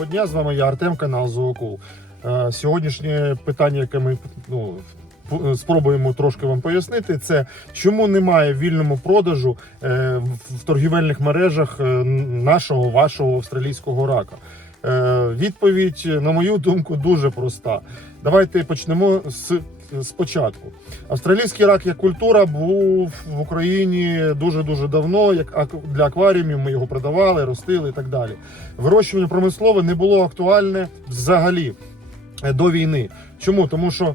Доброго дня, з вами я Артем, канал Зоокул. Е, Сьогоднішнє питання, яке ми ну, спробуємо трошки вам пояснити, це чому немає вільному продажу е, в- торгівельних мережах е, нашого вашого австралійського рака. Відповідь, на мою думку, дуже проста. Давайте почнемо з. Спочатку австралійський рак як культура був в Україні дуже дуже давно. Як для акваріумів ми його продавали, ростили і так далі. Вирощування промислове не було актуальне взагалі е, до війни. Чому? Тому що е,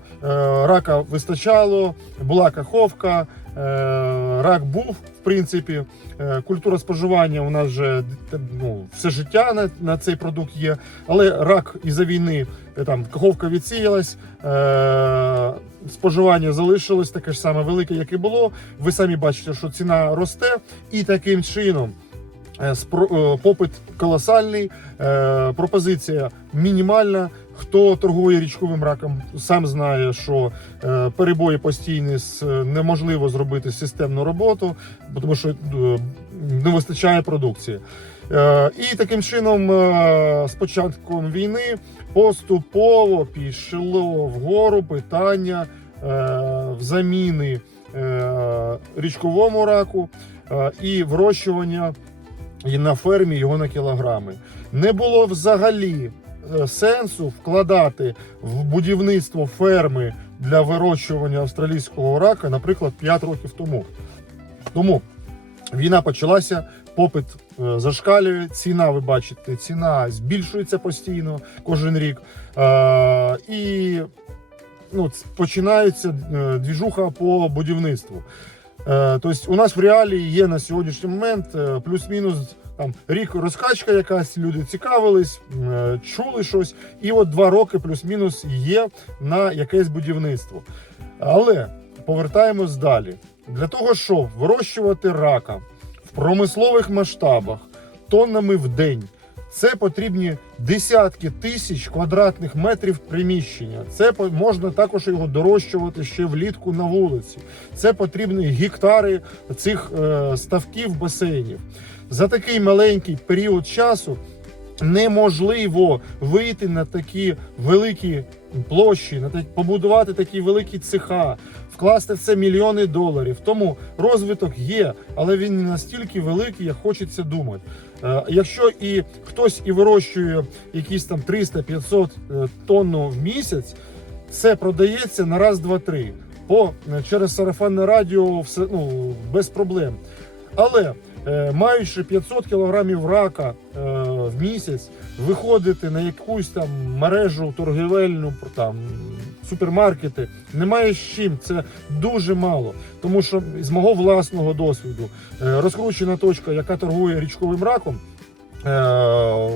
рака вистачало, була каховка, рак був в принципі. Е, культура споживання у нас вже ну, все життя на, на цей продукт є. Але рак із-за війни е, там каховка відсіялась, е, споживання залишилось таке ж саме велике, як і було. Ви самі бачите, що ціна росте, і таким чином. Е, е, Попит колосальний, е, пропозиція мінімальна. Хто торгує річковим раком, сам знає, що перебої постійні неможливо зробити системну роботу, тому що не вистачає продукції. І таким чином, з початком війни поступово пішло вгору питання заміни річковому раку і вирощування і на фермі його на кілограми. Не було взагалі е, сенсу вкладати в будівництво ферми для вирощування австралійського рака, наприклад, 5 років тому. Тому війна почалася, попит е, зашкалює, ціна, ви бачите, ціна збільшується постійно кожен рік. Е, і ну, починається двіжуха по будівництву. Е, Тобто у нас в реалії є на сьогоднішній момент е, плюс-мінус там рік розкачка якась, люди цікавились, е, чули щось, і от два роки плюс-мінус є на якесь будівництво. Але повертаємось далі. Для того, щоб вирощувати рака в промислових масштабах тоннами в день, це потрібні десятки тисяч квадратних метрів приміщення. Це можна також його дорощувати ще влітку на вулиці. Це потрібні гектари цих е, ставків басейнів. За такий маленький період часу неможливо вийти на такі великі площі, на побудувати такі великі цеха, вкласти в це мільйони доларів. Тому розвиток є, але він не настільки великий, як хочеться думати. Е, Якщо і хтось і вирощує якісь там 300-500 е, тонн в місяць, це продається на раз, два, три. По е, через сарафанне радіо все ну без проблем. Але маючи 500 кілограмів рака в місяць, виходити на якусь там мережу торгівельну, там супермаркети, немає з чим. Це дуже мало. Тому що з мого власного досвіду е, розкручена точка, яка торгує річковим раком, е,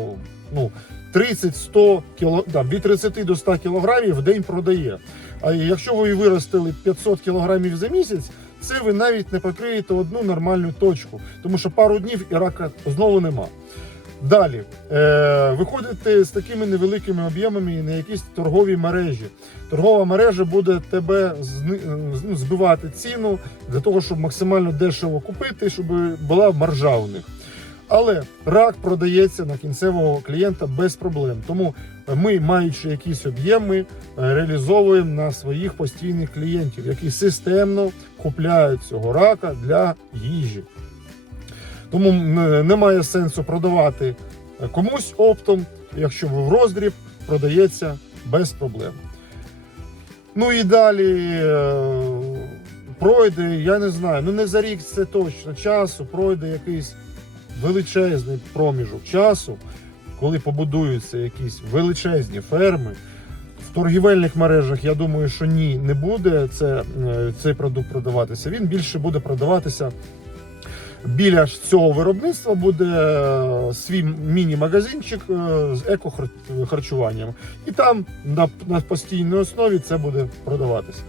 ну. 30-100 кіло, там, від 30 до 100 кілограмів в день продає. А якщо ви виростили 500 кілограмів за місяць, це ви навіть не покриєте одну нормальну точку, тому що пару днів і рака знову нема. Далі е, виходите з такими невеликими об'ємами на якісь торгові мережі. Торгова мережа буде тебе ну, збивати ціну для того, щоб максимально дешево купити, щоб була маржа у них. Але рак продається на кінцевого клієнта без проблем. Тому ми, маючи якісь об'єми, е, реалізовуємо на своїх постійних клієнтів, які системно купляють цього рака для їжі. Тому немає сенсу продавати е, комусь оптом, якщо в роздріб продається без проблем. Ну і далі е, пройде, я не знаю, ну не за рік це точно часу, пройде якийсь величезний проміжок часу, коли побудуються якісь величезні ферми. В торгівельних мережах я думаю, що ні, не буде це, е, цей продукт продаватися. Він більше буде продаватися біля ж цього виробництва буде е, свій міні-магазинчик е, з екохарчуванням. І там на, постійній основі це буде продаватися.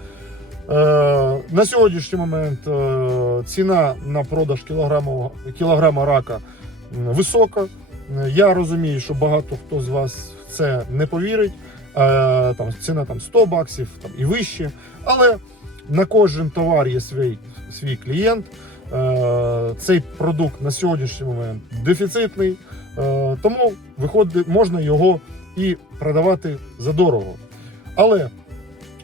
Е, на сьогоднішній момент ціна на продаж кілограму, кілограма рака висока. Я розумію, що багато хто з вас в це не повірить. Там ціна там 100 баксів там, і вище. Але на кожен товар є свій, свій клієнт. Е, Цей продукт на сьогоднішній момент дефіцитний. Е, тому виходить, можна його і продавати задорого. Але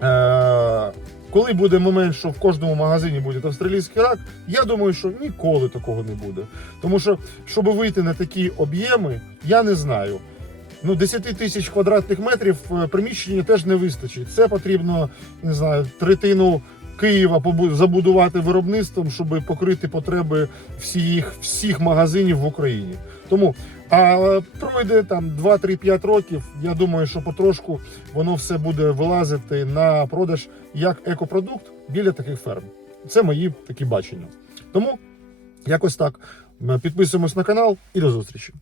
е, коли буде момент, що в кожному магазині буде австралійський рак, я думаю, що ніколи такого не буде. Тому що, щоб вийти на такі об'єми, я не знаю. Ну, 10 тисяч квадратних метрів приміщення теж не вистачить. Це потрібно, не знаю, третину Києва забудувати виробництвом, щоб покрити потреби всіх, всіх магазинів в Україні. Тому а пройде там 2-3-5 років. Я думаю, що потрошку воно все буде вилазити на продаж як екопродукт біля таких ферм. Це мої такі бачення. Тому якось так. Підписуємось на канал і до зустрічі.